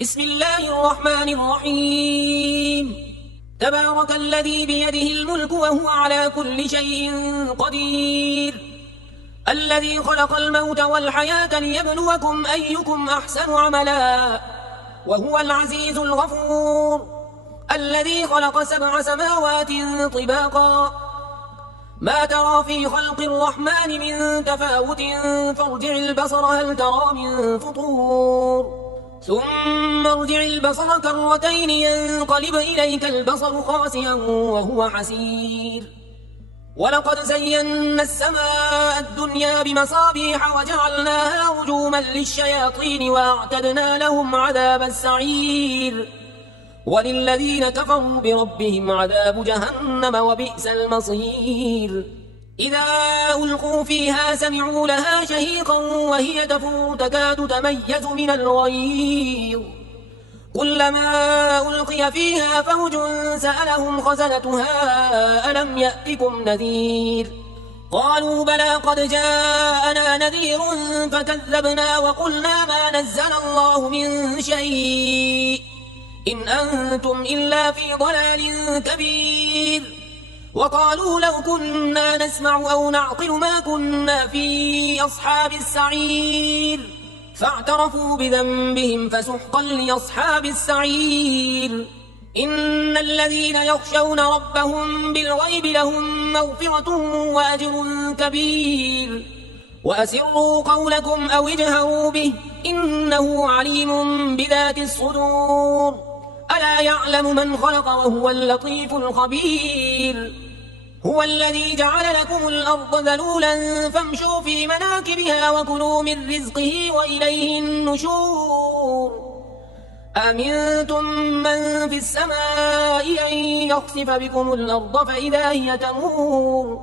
بسم الله الرحمن الرحيم. تبارك الذي بيده الملك وهو على كل شيء قدير، الذي خلق الموت والحياة ليبلوكم أيكم أحسن عملا، وهو العزيز الغفور، الذي خلق 7 سماوات طباقا، ما ترى في خلق الرحمن من تفاوت، فارجع البصر هل ترى من فطور، ثم ارجع البصر كرتين ينقلب إليك البصر خاسئا وهو حسير. ولقد زينا السماء الدنيا بمصابيح وجعلناها رجوما للشياطين وأعتدنا لهم عذاب السعير. وللذين كفروا بربهم عذاب جهنم وبئس المصير. إذا ألقوا فيها سمعوا لها شهيقا وهي تفور تكاد تميز من الغيظ، كلما ألقي فيها فوج سألهم خزنتها ألم يأتكم نذير، قالوا بلى قد جاءنا نذير فكذبنا وقلنا ما نزل الله من شيء إن أنتم إلا في ضلال كبير. وقالوا لو كنا نسمع أو نعقل ما كنا في أصحاب السعير، فاعترفوا بذنبهم فسحقا لأصحاب السعير. إن الذين يخشون ربهم بالغيب لهم مغفرة وأجر كبير. وأسروا قولكم أو اجهروا به إنه عليم بذات الصدور. ألا يعلم من خلق وهو اللطيف الخبير. هو الذي جعل لكم الأرض ذلولا فامشوا في مناكبها وكلوا من رزقه وإليه النشور. أأمنتم من في السماء أن يخسف بكم الأرض فإذا هي تمور،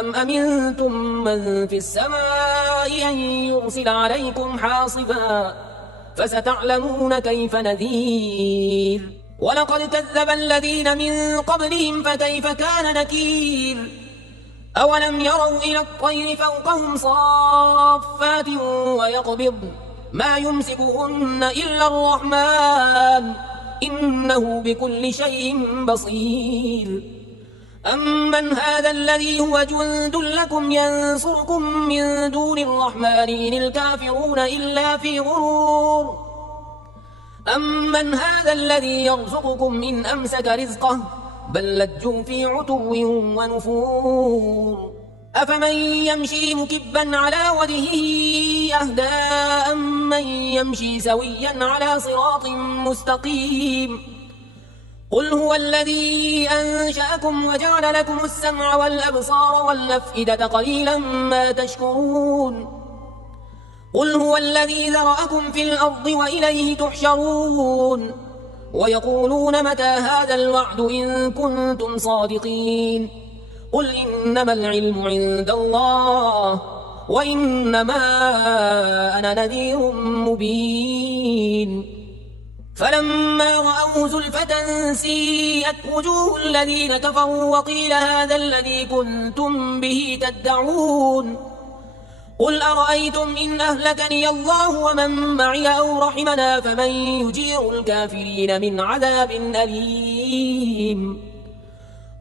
أم أمنتم من في السماء أن يرسل عليكم حاصبا، فستعلمون كيف نذير. ولقد كذب الذين من قبلهم فكيف كان نكير. أولم يروا إلى الطير فوقهم صافات ويقبضن ما يمسكهن إلا الرحمن إنه بكل شيء بصير. أمن هذا الذي هو جند لكم ينصركم من دون الرحمن إن الكافرون إلا في غرور. أمن هذا الذي يرزقكم إن أمسك رزقه بل لجوا في عتو ونفور. أفمن يمشي مكبا على وجهه أهدى أمن يمشي سويا على صراط مستقيم. قل هو الذي أنشأكم وجعل لكم السمع والأبصار والأفئدة قليلا ما تشكرون. قل هو الذي ذرأكم في الأرض وإليه تحشرون. ويقولون متى هذا الوعد إن كنتم صادقين. قل إنما العلم عند الله وإنما أنا نذير مبين. فلما رأوه زلفة سيئت وجوه الذين كفروا وقيل هذا الذي كنتم به تدعون. قل أرأيتم إن أهلكني الله ومن معي أو رحمنا فمن يجير الكافرين من عذاب أليم.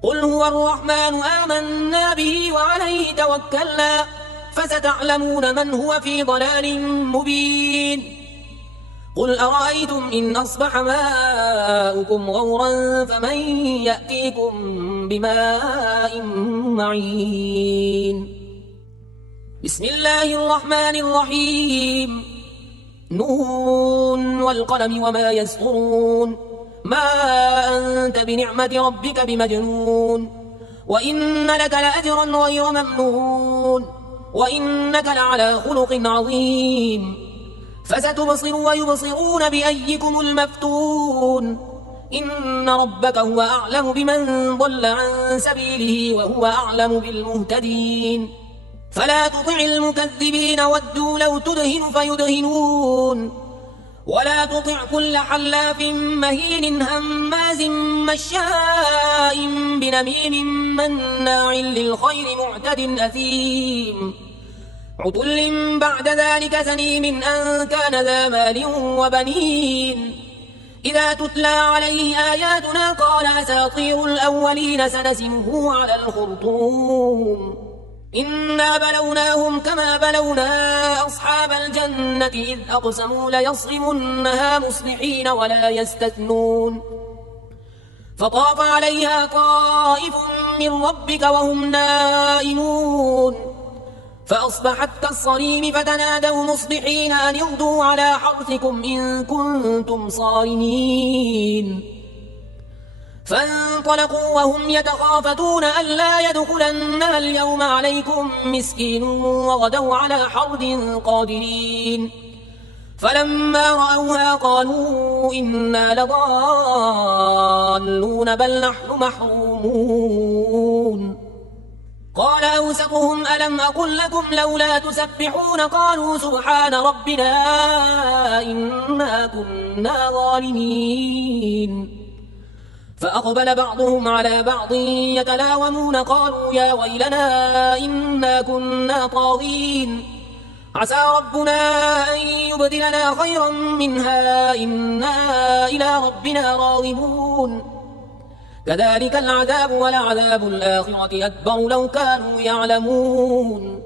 قل هو الرحمن آمنا به وعليه توكلنا فستعلمون من هو في ضلال مبين. قل أرأيتم إن أصبح ماؤكم غورا فمن يأتيكم بماء معين. بسم الله الرحمن الرحيم. نون والقلم وما يسطرون. ما أنت بنعمة ربك بمجنون. وإن لك لأجرا غير ممنون. وإنك لعلى خلق عظيم. فستبصر ويبصرون بأيكم المفتون. إن ربك هو أعلم بمن ضل عن سبيله وهو أعلم بالمهتدين. فلا تطع المكذبين ودوا لو تدهن فيدهنون. ولا تطع كل حلاف مهين هماز مشاء بنميم مناع للخير معتد أثيم. عتل بعد ذلك زنيم أن كان ذا مال وبنين إذا تتلى عليه آياتنا قال أساطير الأولين سنسمه على الخرطوم إنا بلوناهم كما بلونا أصحاب الجنة إذ أقسموا ليصرمنها مصبحين ولا يستثنون فطاف عليها طائف من ربك وهم نائمون فأصبحت كالصريم فتنادوا مصبحين أن اغدوا على حرثكم إن كنتم صارمين فانطلقوا وهم يتخافتون ألا يدخلنها اليوم عليكم مسكين وغدوا على حرد قادرين فلما رأوها قالوا إنا لضالون بل نحن محرومون قال أوسطهم ألم أقل لكم لولا تسبحون قالوا سبحان ربنا إنا كنا ظالمين فأقبل بعضهم على بعض يتلاومون قالوا يا ويلنا إنا كنا طاغين عسى ربنا أن يبدلنا خيرا منها إنا إلى ربنا راغبون كذلك العذاب ولعذاب الآخرة أكبر لو كانوا يعلمون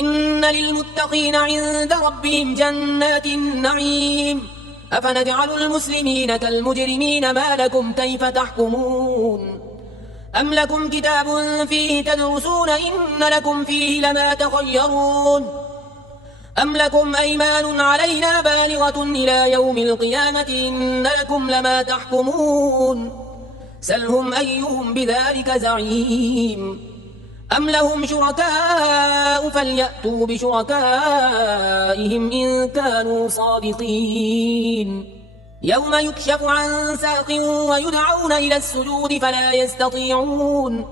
إن للمتقين عند ربهم جنات النعيم أفنجعل المسلمين كالمجرمين ما لكم كيف تحكمون أم لكم كتاب فيه تدرسون إن لكم فيه لما تخيرون أم لكم أيمان علينا بالغة إلى يوم القيامة إن لكم لما تحكمون سلهم أيهم بذلك زعيم أم لهم شركاء فليأتوا بشركائهم إن كانوا صادقين يوم يكشف عن ساق ويدعون إلى السجود فلا يستطيعون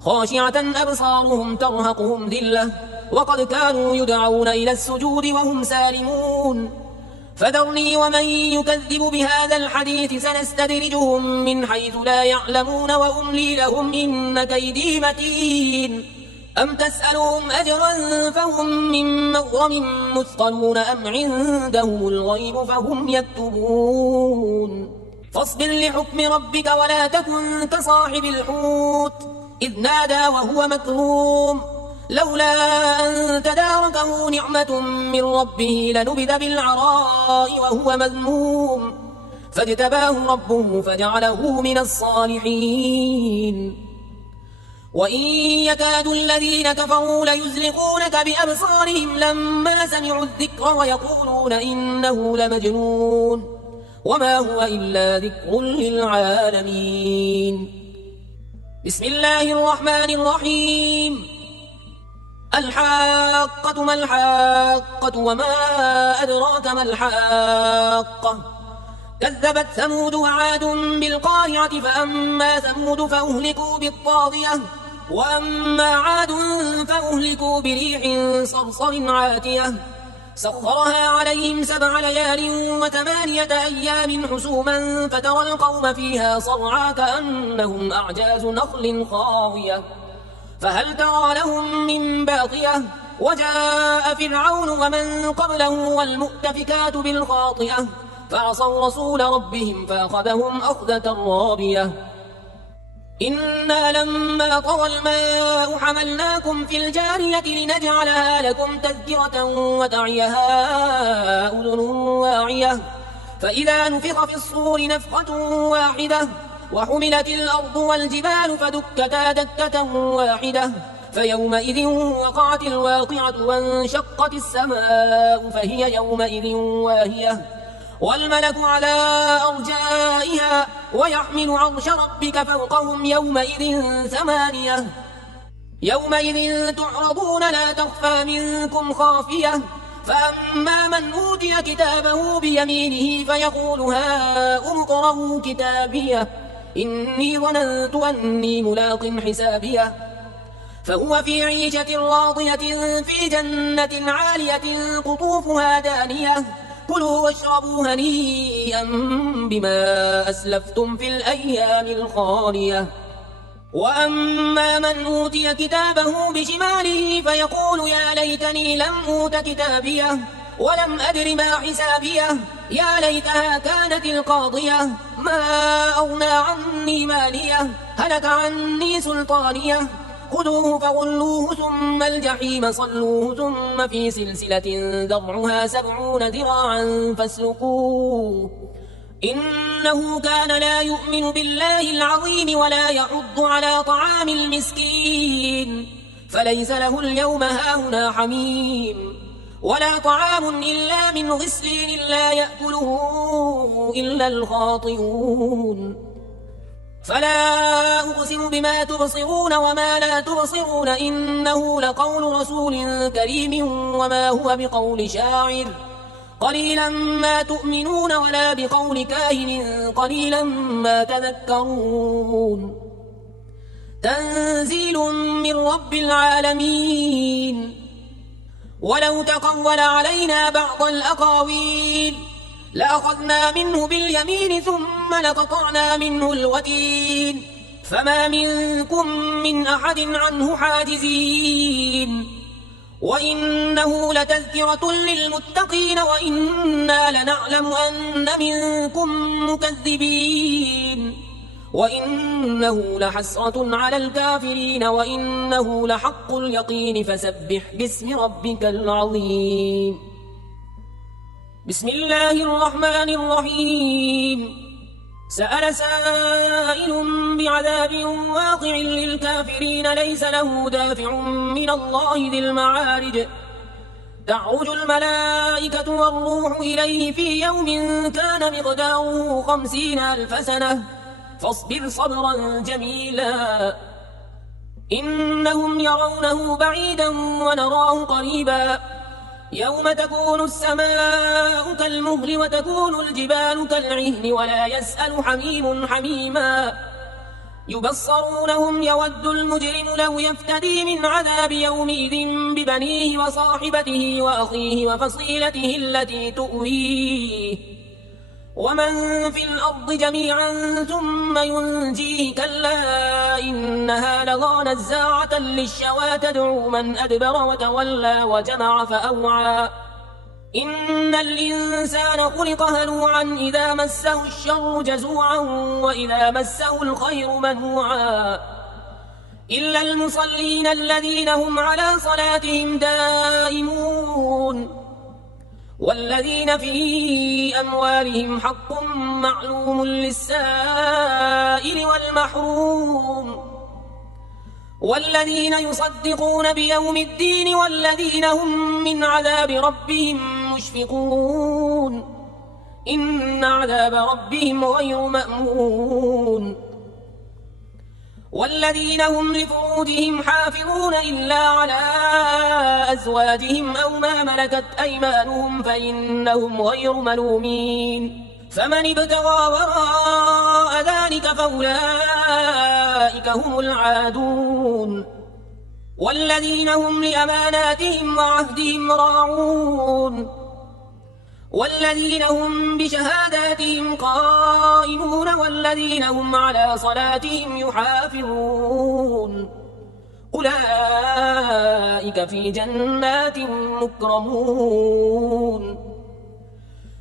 خاشعة أبصارهم ترهقهم ذلة وقد كانوا يدعون إلى السجود وهم سالمون فذرني ومن يكذب بهذا الحديث سنستدرجهم من حيث لا يعلمون وأملي لهم إن كيدي متين أم تسألهم أجرا فهم من مغرم مثقلون أم عندهم الغيب فهم يكتبون فاصبر لحكم ربك ولا تكن كصاحب الحوت إذ نادى وهو مكروم لولا أن تداركه نعمة من ربه لنبذ بالعراء وهو مذموم فاجتباه ربه فجعله من الصالحين وإن يكاد الذين كفروا ليزلقونك بأبصارهم لما سمعوا الذكر ويقولون إنه لمجنون وما هو إلا ذكر للعالمين بسم الله الرحمن الرحيم الحاقة ما الحاقة وما أدراك ما الحاقة كذبت ثمود وعاد بالقارعة فأما ثمود فأهلكوا بالطاغية وأما عاد فأهلكوا بريح صرصر عاتية سخرها عليهم 7 ليال و8 أيام حسوما فترى القوم فيها صرعا كأنهم أعجاز نخل خاوية فهل ترى لهم من باقية وجاء فرعون ومن قبله والمؤتفكات بالخاطئة فعصوا رسول ربهم فأخذهم أخذة رابية إنا لما طغى الماء حملناكم في الجارية لنجعلها لكم تذكرة وتعيها أذن واعية فإذا نفخ في الصور نفخة واحدة وحملت الأرض والجبال فدكتا دكة واحدة فيومئذ وقعت الواقعة وانشقت السماء فهي يومئذ واهية والملك على أرجائها ويحمل عرش ربك فوقهم يومئذ 8 يومئذ تعرضون لا تخفى منكم خافية فأما من أوتي كتابه بيمينه فيقول هاؤم اقرءوا كتابيه إني ظننت أني ملاق حسابيه فهو في عيشة راضية في جنة عالية قطوفها دانية كلوا واشربوا هنيئا بما أسلفتم في الأيام الخالية وأما من أوتي كتابه بشماله فيقول يا ليتني لم أوت كتابيه ولم أدر ما حسابيه يا ليتها كانت القاضية ما أغنى عني ماليه هلك عني سلطانيه خذوه فغلوه ثم الجحيم صلوه ثم في سلسلة ذرعها 70 ذراعا فاسلكوه إنه كان لا يؤمن بالله العظيم ولا يحض على طعام المسكين فليس له اليوم هاهنا حميم ولا طعام إلا من غسلين لا يأكله إلا الخاطئون فلا أقسم بما تبصرون وما لا تبصرون إنه لقول رسول كريم وما هو بقول شاعر قليلا ما تؤمنون ولا بقول كاهن قليلا ما تذكرون تنزيل من رب العالمين ولو تقول علينا بعض الأقاويل لأخذنا منه باليمين ثم لقطعنا منه الوتين فما منكم من أحد عنه حاجزين وإنه لتذكرة للمتقين وإنا لنعلم أن منكم مكذبين وإنه لحسرة على الكافرين وإنه لحق اليقين فسبح باسم ربك العظيم بسم الله الرحمن الرحيم سأل سائل بعذاب واقع للكافرين ليس له دافع من الله ذي المعارج تعرج الملائكة والروح إليه في يوم كان مقداره 50,000 سنة فاصبر صبرا جميلا إنهم يرونه بعيدا ونراه قريبا يوم تكون السماء كالمهل وتكون الجبال كالعهن ولا يسأل حميم حميما يبصرونهم يود المجرم لو يفتدي من عذاب يومئذ ببنيه وصاحبته وأخيه وفصيلته التي تؤويه ومن في الأرض جميعا ثم ينجيه كلا إنها لظى نزاعة للشوى تدعو من أدبر وتولى وجمع فأوعى إن الإنسان خلق هلوعا إذا مسه الشر جزوعا وإذا مسه الخير منوعا إلا المصلين الذين هم على صلاتهم دائمون والذين في أموالهم حق معلوم للسائل والمحروم والذين يصدقون بيوم الدين والذين هم من عذاب ربهم مشفقون إن عذاب ربهم غير مأمون والذين هم لفروجهم حافظون إلا على أزواجهم أو ما ملكت أيمانهم فإنهم غير ملومين فمن ابتغى وراء ذلك فأولئك هم العادون والذين هم لأماناتهم وعهدهم راعون والذين هم بشهاداتهم قائمون والذين هم على صلاتهم يحافظون أولئك في جنات مكرمون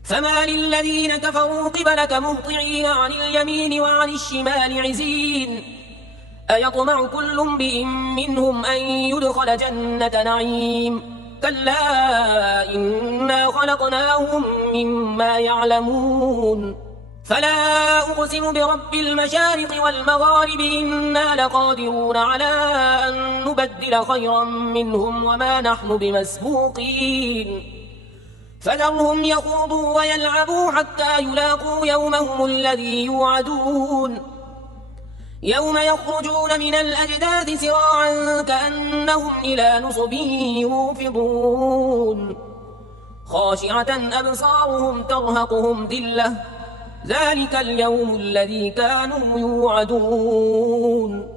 فما للذين كفروا قبلك مهطعين عن اليمين وعن الشمال عزين أيطمع كل امرئ منهم أن يدخل جنة نعيم كلا إنا خلقناهم مما يعلمون فلا أقسم برب المشارق والمغارب إنا لقادرون على أن نبدل خيرا منهم وما نحن بمسبوقين فذرهم يخوضوا ويلعبوا حتى يلاقوا يومهم الذي يوعدون يوم يخرجون من الأجداث سراعا كأنهم إلى نصب يوفضون خاشعة أبصارهم ترهقهم ذلة ذلك اليوم الذي كانوا يوعدون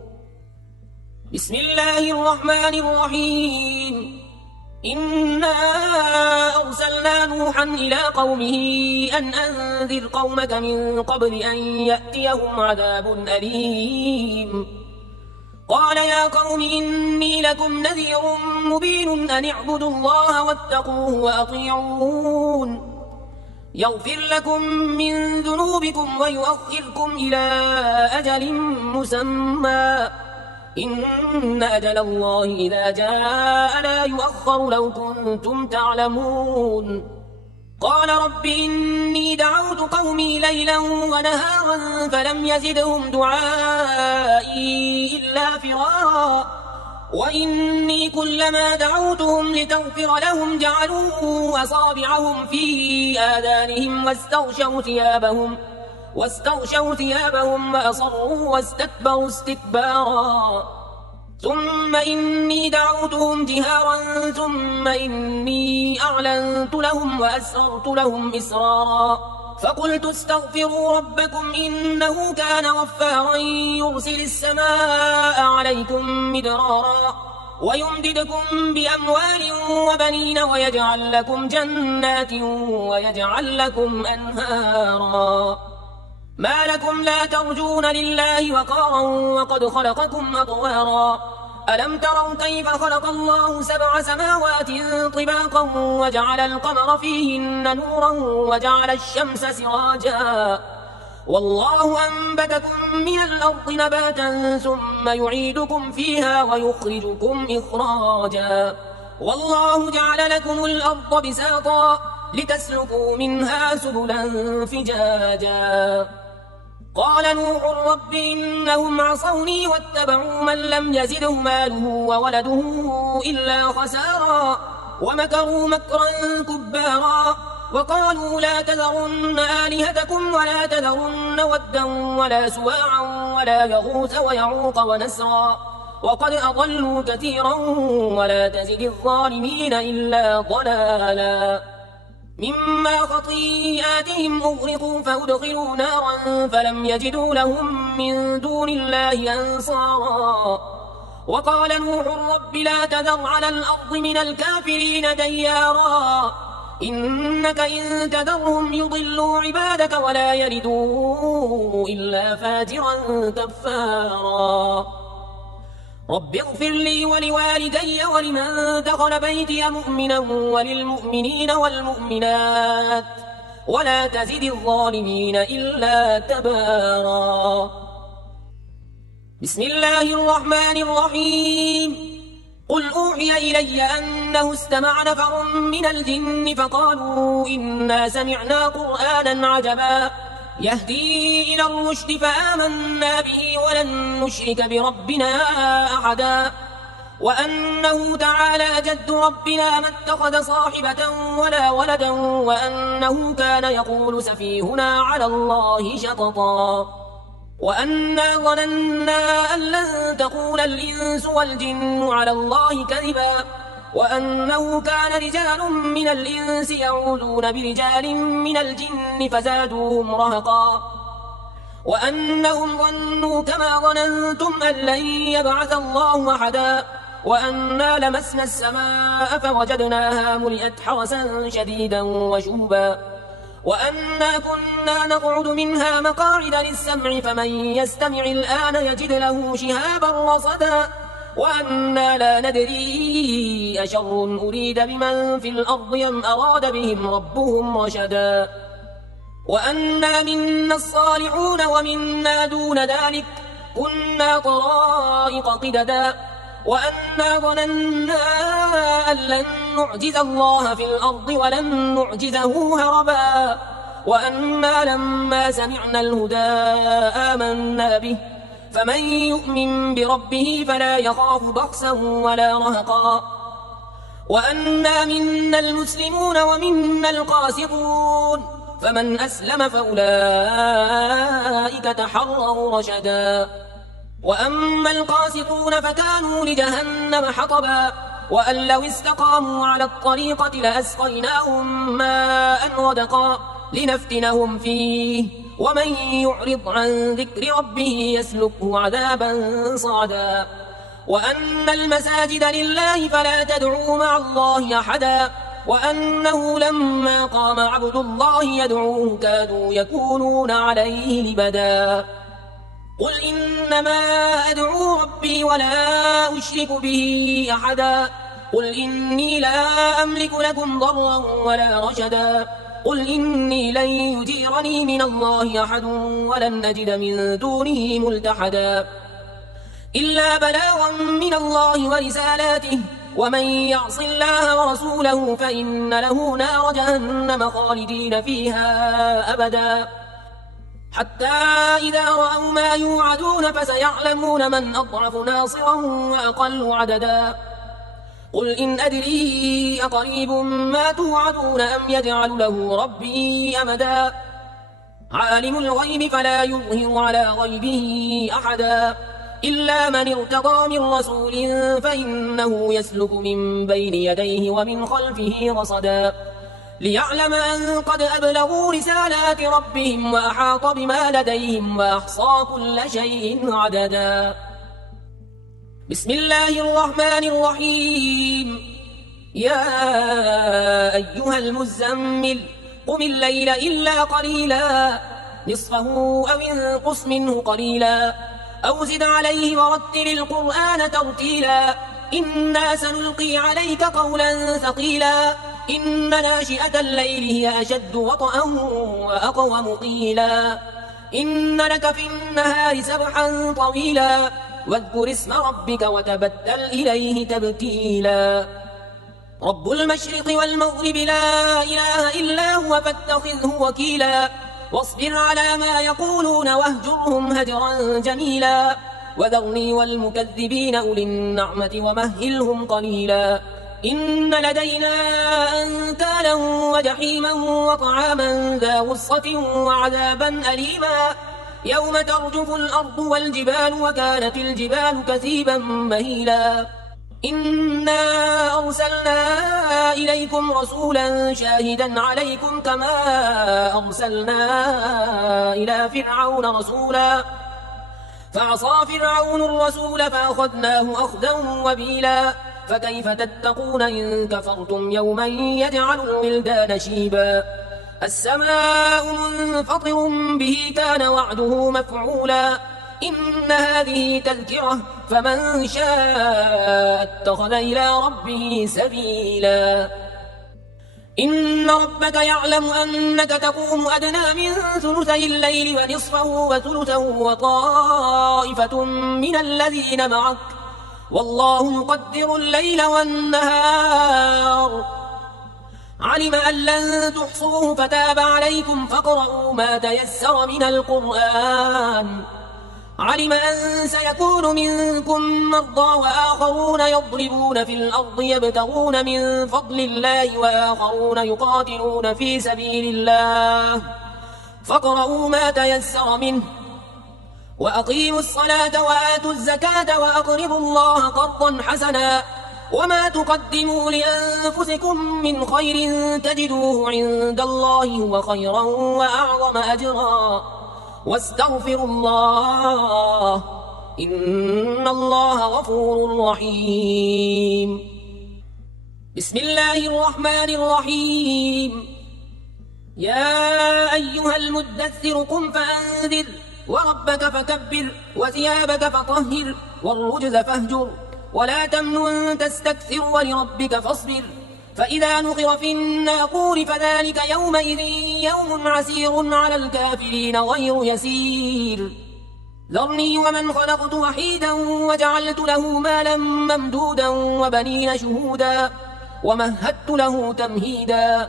بسم الله الرحمن الرحيم إنا أرسلنا نوحا إلى قومه أن أنذر قومك من قبل أن يأتيهم عذاب أليم قال يا قوم إني لكم نذير مبين أن اعبدوا الله واتقوه وأطيعون يغفر لكم من ذنوبكم ويؤخركم إلى أجل مسمى إن أجل الله إذا جاء لا يؤخر لو كنتم تعلمون قال رب إني دعوت قومي ليلا ونهارا فلم يزدهم دعائي إلا فرارا وإني كلما دعوتهم لتغفر لهم جعلوا أصابعهم في آذانهم واستغشوا ثيابهم وأصروا واستكبروا استكبارا ثم إني دعوتهم جهارا ثم إني أعلنت لهم وأسررت لهم إسرارا فقلت استغفروا ربكم إنه كان غفارا يرسل السماء عليكم مدرارا ويمددكم بأموال وبنين ويجعل لكم جنات ويجعل لكم أنهارا ما لكم لا ترجون لله وقارا وقد خلقكم أطوارا ألم تروا كيف خلق الله 7 سماوات طباقا وجعل القمر فيهن نورا وجعل الشمس سراجا والله أنبتكم من الأرض نباتا ثم يعيدكم فيها ويخرجكم إخراجا والله جعل لكم الأرض بساطا لتسلكوا منها سبلا فجاجا قال نوح رب إنهم عصوني واتبعوا من لم يزده ماله وولده إلا خسارا ومكروا مكرا كبارا وقالوا لا تذرن آلهتكم ولا تذرن ودا ولا سواعا ولا يغوث ويعوق ونسرا وقد أضلوا كثيرا ولا تزد الظالمين إلا ضلالا مما خطيئاتهم أغرقوا فأدخلوا نارا فلم يجدوا لهم من دون الله أنصارا وقال نوح رب لا تذر على الأرض من الكافرين ديارا إنك إن تذرهم يضلوا عبادك ولا يلدوا إلا فاجرا كفارا رب اغفر لي ولوالدي ولمن دخل بيتي مؤمنا وللمؤمنين والمؤمنات ولا تزد الظالمين إلا تبارا بسم الله الرحمن الرحيم قل أوحي إلي أنه استمع نفر من الجن فقالوا إنا سمعنا قرآنا عجبا يهدي إلى الرشد فآمنا به ولن نشرك بربنا أحدا وأنه تعالى جد ربنا ما اتخذ صاحبة ولا ولدا وأنه كان يقول سفيهنا على الله شططا وأنا ظننا أن لن تقول الإنس والجن على الله كذبا وأنه كان رجال من الإنس يعوذون برجال من الجن فزادوهم رهقا وأنهم ظنوا كما ظننتم أن لن يبعث الله أحدا وأنا لمسنا السماء فوجدناها ملئت حرسا شديدا وشهبا وأنا كنا نقعد منها مقاعد للسمع فمن يستمع الآن يجد له شهابا رصدا وأنا لا ندري أشر أريد بمن في الأرض أم أراد بهم ربهم رشدا وأنا منا الصالحون ومنا دون ذلك كنا طرائق قددا وأنا ظننا أن لن نعجز الله في الأرض ولن نعجزه هربا وأنا لما سمعنا الهدى آمنا به فمن يؤمن بربه فلا يخاف بخسا ولا رهقا وأنا منا المسلمون ومنا القاسطون فمن أسلم فأولئك تحروا رشدا وأما القاسطون فكانوا لجهنم حطبا وأن لو استقاموا على الطريقة لأسقيناهم ماء غدقا لنفتنهم فيه ومن يعرض عن ذكر ربه يسلكه عذابا صعدا وأن المساجد لله فلا تدعوا مع الله أحدا وأنه لما قام عبد الله يدعوه كادوا يكونون عليه لبدا قل إنما أدعو ربي ولا أشرك به أحدا قل إني لا أملك لكم ضرا ولا رشدا قل إني لن يجيرني من الله أحد ولن أجد من دونه ملتحدا إلا بلاغا من الله ورسالاته ومن يعص الله ورسوله فإن له نار جهنم خالدين فيها أبدا حتى إذا رأوا ما يوعدون فسيعلمون من أضعف ناصرا وأقل عددا قل إن أدري أقريب ما توعدون أم يجعل له ربي أمدا عالم الغيب فلا يظهر على غيبه أحدا إلا من ارتضى من رسول فإنه يسلك من بين يديه ومن خلفه رصدا ليعلم أن قد أبلغوا رسالات ربهم وأحاط بما لديهم وأحصى كل شيء عددا بسم الله الرحمن الرحيم يا أيها المزمل قم الليل إلا قليلا نصفه أو انقص منه قليلا أو زد عليه ورتل القرآن ترتيلا إنا سنلقي عليك قولا ثقيلا إن ناشئة الليل هي أشد وطئا وأقوم قيلا إن لك في النهار سبحا طويلا واذكر اسم ربك وتبتل إليه تبتيلا رب المشرق والمغرب لا إله إلا هو فاتخذه وكيلا واصبر على ما يقولون واهجرهم هجرا جميلا وذرني والمكذبين أولي النعمة ومهلهم قليلا إن لدينا أنكالا وجحيما وطعاما ذا غصة وعذابا أليما يوم ترجف الأرض والجبال وكانت الجبال كثيبا مهيلا إنا أرسلنا إليكم رسولا شاهدا عليكم كما أرسلنا إلى فرعون رسولا فعصى فرعون الرسول فأخذناه أخذا وبيلا فكيف تتقون إن كفرتم يوما يجعل الولدان شيبا السماء منفطر به كان وعده مفعولا إن هذه تذكرة فمن شاء اتخذ إلى ربه سبيلا إن ربك يعلم أنك تقوم أدنى من ثلثي الليل ونصفه وثلثه وطائفة من الذين معك والله يقدر الليل والنهار علم أن لن تحصوه فتاب عليكم فاقرؤوا ما تيسر من القرآن علم أن سيكون منكم مرضى وآخرون يضربون في الأرض يبتغون من فضل الله وآخرون يقاتلون في سبيل الله فاقرؤوا ما تيسر منه وأقيموا الصلاة وآتوا الزكاة وأقرضوا الله قرضا حسنا وما تقدموا لأنفسكم من خير تجدوه عند الله هو خيرا وأعظم أجرا واستغفروا الله إن الله غفور رحيم بسم الله الرحمن الرحيم يا أيها المدثر قم فأنذر وربك فكبر وثيابك فطهر والرجز فاهجر ولا تمنن تستكثر ولربك فاصبر فإذا نقر في الناقور فذلك يومئذ يوم عسير على الكافرين غير يسير ذرني ومن خلقت وحيدا وجعلت له مالا ممدودا وبنين شهودا ومهدت له تمهيدا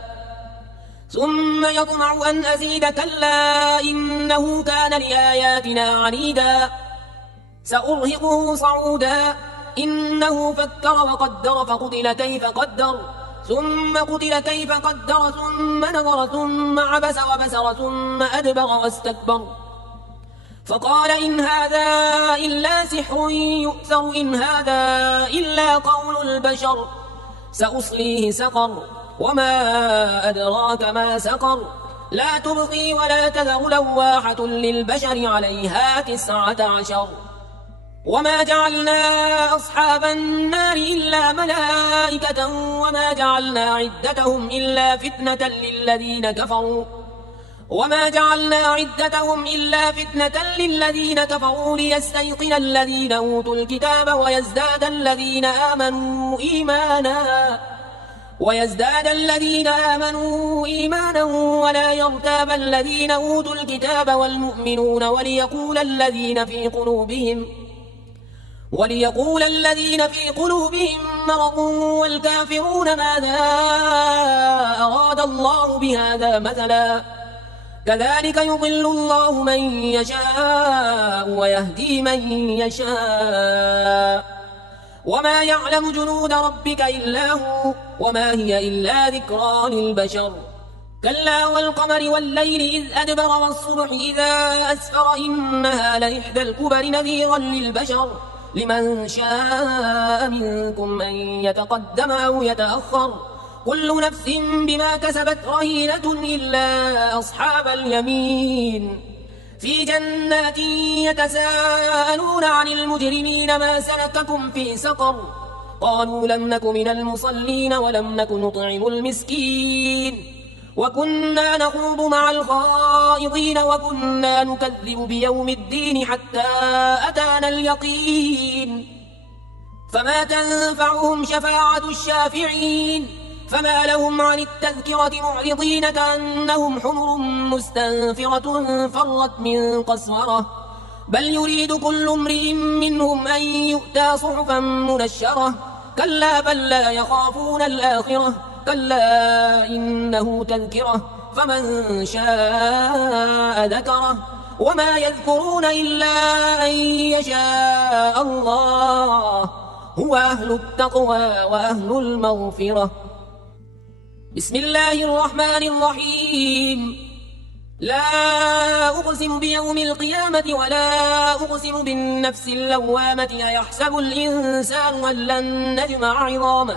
ثم يطمع أن أزيد كلا إنه كان لآياتنا عنيدا سأرهقه صعودا إنه فكر وقدر فقتل كيف قدر ثم قتل كيف قدر ثم نظر ثم عبس وبسر ثم أدبر واستكبر فقال إن هذا إلا سحر يؤثر إن هذا إلا قول البشر سأصليه سقر وما أدراك ما سقر لا تبقي ولا تذر لواحة للبشر عليها 19 وما جعلنا أصحاب النار إلا ملائكة وما جعلنا عدتهم إلا فتنة للذين كفروا وما جعلنا عدتهم إلا فتنة للذين كفروا ليستيقن الذين أوتوا الكتاب ويزداد الذين آمنوا إيمانا ولا يرتاب الذين أوتوا الكتاب والمؤمنون وليقول الذين في قلوبهم مرض والكافرون ماذا أراد الله بهذا مثلا كذلك يضل الله من يشاء ويهدي من يشاء وما يعلم جنود ربك إلا هو وما هي إلا ذكرى للبشر كلا والقمر والليل إذ أدبر والصبح إذا أسفر إنها لإحدى الكبر نذيرا للبشر لمن شاء منكم أن يتقدم أو يتأخر كل نفس بما كسبت رهينة إلا أصحاب اليمين في جنات يتساءلون عن المجرمين ما سلككم في سقر قالوا لم نك من المصلين ولم نك نطعم المسكين وكنا نخوض مع الخائضين وكنا نكذب بيوم الدين حتى أتانا اليقين فما تنفعهم شفاعة الشافعين فما لهم عن التذكرة معرضين كأنهم حمر مستنفرة فرت من قسورة بل يريد كل امرئ منهم أن يؤتى صحفا منشرة كلا بل لا يخافون الآخرة كلا إنه تذكرة فمن شاء ذكره وما يذكرون إلا أن يشاء الله هو أهل التقوى وأهل المغفرة بسم الله الرحمن الرحيم لا أقسم بيوم القيامة ولا أقسم بالنفس اللوامة أيحسب الإنسان أن لن نجمع عظامه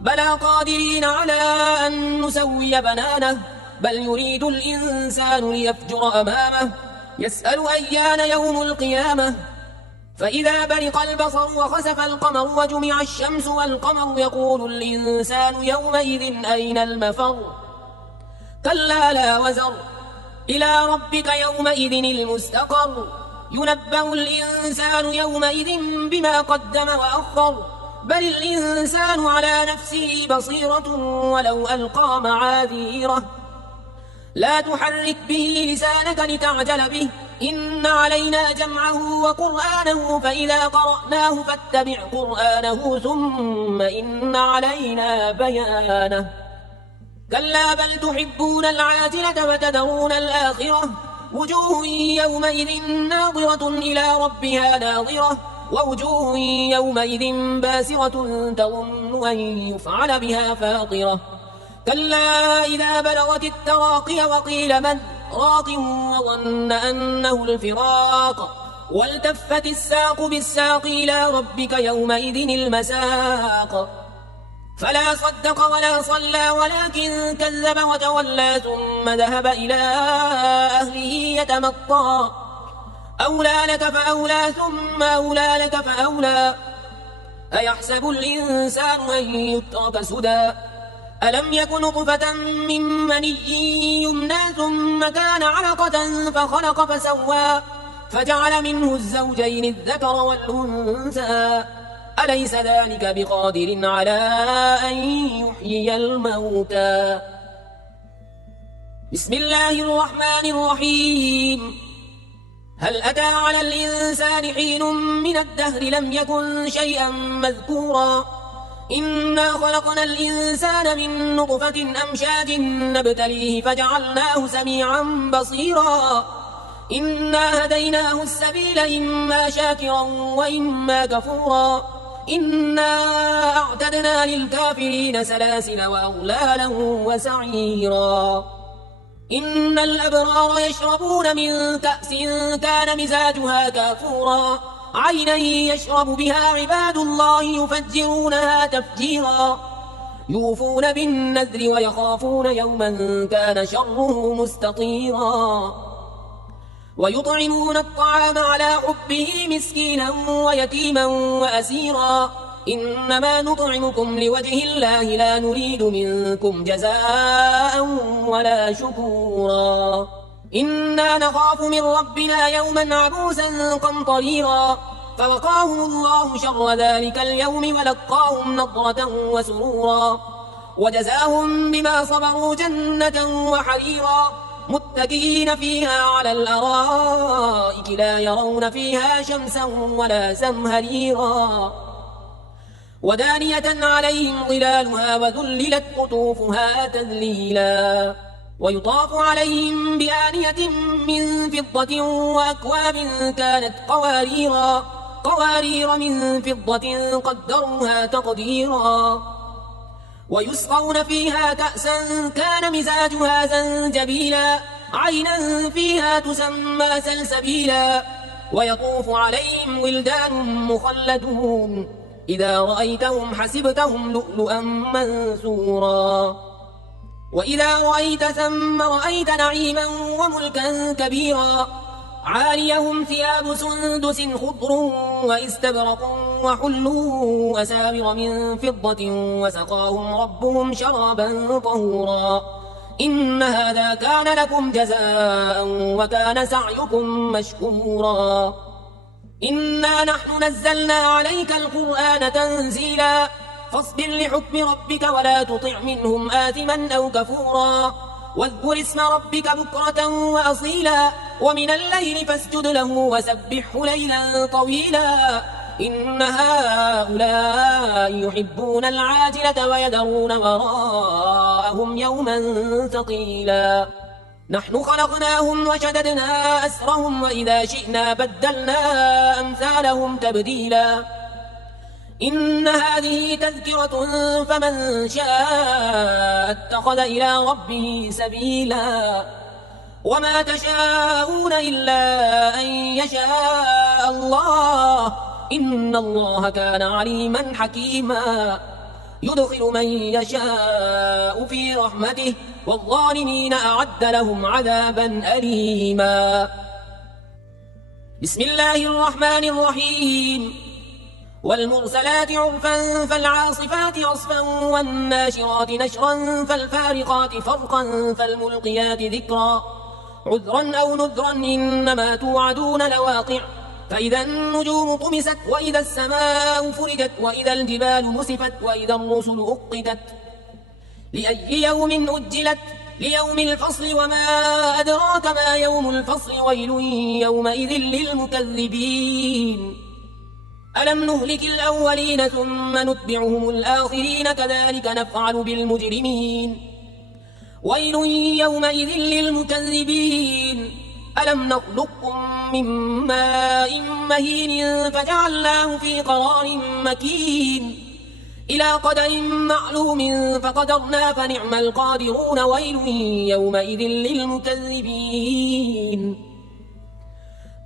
بلى قادرين على أن نسوي بنانه بل يريد الإنسان ليفجر أمامه يسأل أيان يوم القيامة فإذا برق البصر وخسف القمر وجمع الشمس والقمر يقول الإنسان يومئذ أين المفر كلا لا وزر إلى ربك يومئذ المستقر ينبأ الإنسان يومئذ بما قدم وأخر بل الإنسان على نفسه بصيرة ولو ألقى معاذيره لا تحرك به لسانك لتعجل به إن علينا جمعه وقرآنه فإذا قرأناه فاتبع قرآنه ثم إن علينا بيانه كلا بل تحبون العاجلة وتذرون الآخرة وجوه يومئذ ناظرة إلى ربها ناظرة ووجوه يومئذ باسرة تظن أن يفعل بها فاقرة كلا إذا بلغت التراقي وقيل من راق وظن أنه الفراق والتفت الساق بالساق إلى ربك يومئذ المساق فلا صدق ولا صلى ولكن كذب وتولى ثم ذهب إلى أهله يتمطى أولى لك فأولى ثم أولى لك فأولى أيحسب الإنسان أن يترك سدى ألم يك نطفة من مني يمنى ثم كان علقة فخلق فسوى فجعل منه الزوجين الذكر والأنثى أليس ذلك بقادر على أن يحيي الموتى بسم الله الرحمن الرحيم هل أتى على الإنسان حين من الدهر لم يكن شيئا مذكورا إنا خلقنا الإنسان من نطفة أمشاج نبتليه فجعلناه سميعا بصيرا إنا هديناه السبيل إما شاكرا وإما كفورا إنا أعتدنا للكافرين سلاسل وأغلالا وسعيرا إن الأبرار يشربون من كأس كان مزاجها كافورا عينا يشرب بها عباد الله يفجرونها تفجيرا يوفون بالنذر ويخافون يوما كان شره مستطيرا ويطعمون الطعام على حبه مسكينا ويتيما وأسيرا إنما نطعمكم لوجه الله لا نريد منكم جزاء ولا شكورا إنا نخاف من ربنا يوما عبوسا قمطريرا فوقاهم الله شر ذلك اليوم ولقاهم نضرة وسرورا وجزاهم بما صبروا جنة وحريرا متكئين فيها على الأرائك لا يرون فيها شمسا ولا زمهريرا ودانية عليهم ظلالها وذللت قطوفها تذليلا ويطاف عليهم بآنية من فضة وأكواب كانت قوارير من فضة قدروها تقديرا ويسقون فيها كأسا كان مزاجها زنجبيلا عينا فيها تسمى سلسبيلا ويطوف عليهم ولدان مخلدون إذا رأيتهم حسبتهم لؤلؤا منثورا وإذا رأيت ثم رأيت نعيما وملكا كبيرا عاليهم ثياب سندس خضر واستبرق وحلوا أساور من فضة وسقاهم ربهم شرابا طهورا إن هذا كان لكم جزاء وكان سعيكم مشكورا إنا نحن نزلنا عليك القرآن تنزيلا فاصبر لحكم ربك ولا تطع منهم آثما أو كفورا واذكر اسم ربك بكرة وأصيلا ومن الليل فاسجد له وسبحه ليلا طويلا إن هؤلاء يحبون العاجلة ويذرون وراءهم يوما ثقيلا نحن خلقناهم وشددنا أسرهم وإذا شئنا بدلنا أمثالهم تبديلا إن هذه تذكرة فمن شاء اتخذ إلى ربه سبيلا وما تشاءون إلا أن يشاء الله إن الله كان عليما حكيما يدخل من يشاء في رحمته والظالمين أعد لهم عذابا أليما بسم الله الرحمن الرحيم والمرسلات عرفا فالعاصفات عصفا والناشرات نشرا فالفارقات فرقا فالملقيات ذكرا عذرا أو نذرا إنما توعدون لواقع فإذا النجوم طمست وإذا السماء فرجت وإذا الجبال نسفت وإذا الرسل أقتت لأي يوم أجلت ليوم الفصل وما أدراك ما يوم الفصل ويل يومئذ للمكذبين ألم نهلك الأولين ثم نتبعهم الآخرين كذلك نفعل بالمجرمين ويل يومئذ للمكذبين ألم نخلقكم من ماء مهين فجعلناه في قرار مكين إلى قدر معلوم فقدرنا فنعم القادرون ويل يومئذ للمكذبين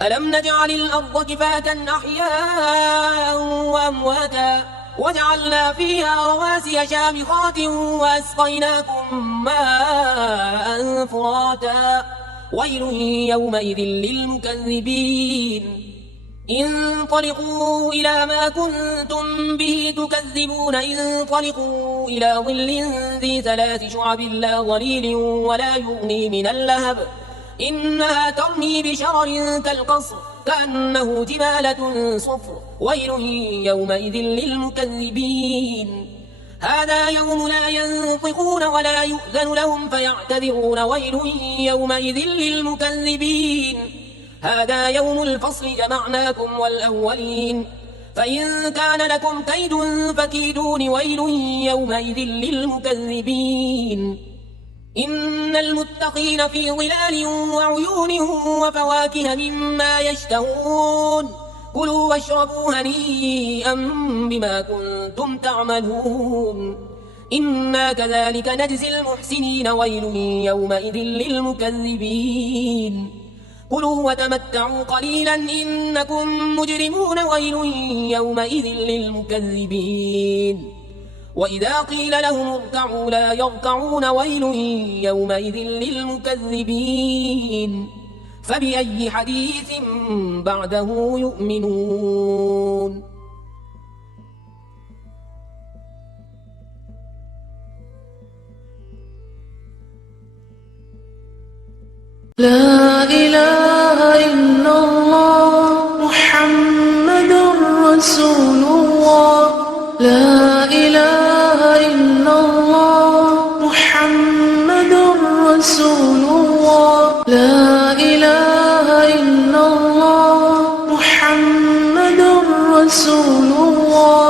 ألم نجعل الأرض كفاة أحياء وأمواتا وجعلنا فيها رواسي شامخات وأسقيناكم ماء فراتا ويل يومئذ للمكذبين انطلقوا إلى ما كنتم به تكذبون انطلقوا إلى ظل ذي 3 شعب لا ظليل ولا يغني من اللهب إنها ترمي بشرر كالقصر كأنه جمالة صفر ويل يومئذ للمكذبين هذا يوم لا ينطقون ولا يؤذن لهم فيعتذرون ويل يومئذ للمكذبين هذا يوم الفصل جمعناكم والأولين فإن كان لكم كيد فكيدون ويل يومئذ للمكذبين إن المتقين في ظلال وعيون وفواكه مما يشتهون كلوا واشربوا هنيئا بما كنتم تعملون إنا كذلك نجزي المحسنين ويل يومئذ للمكذبين كلوا وتمتعوا قليلا إنكم مجرمون ويل يومئذ للمكذبين وإذا قيل لهم اركعوا لا يركعون ويل يومئذ للمكذبين فبأي حديث بعده يؤمنون لا إله إلا الله محمد رسول الله. لا إله إلا الله محمد رسول الله. لا إله إلا الله محمد رسول الله.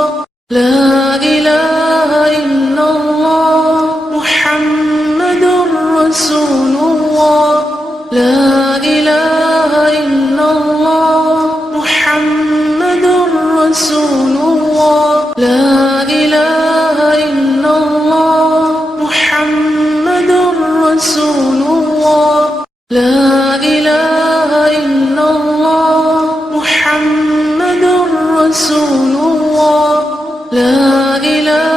لا إله إلا الله محمد رسول الله. لا إله إلا الله محمد رسول الله. لا إله إلا الله محمد رسول الله. لا إله إلا الله محمد رسول الله. لا إله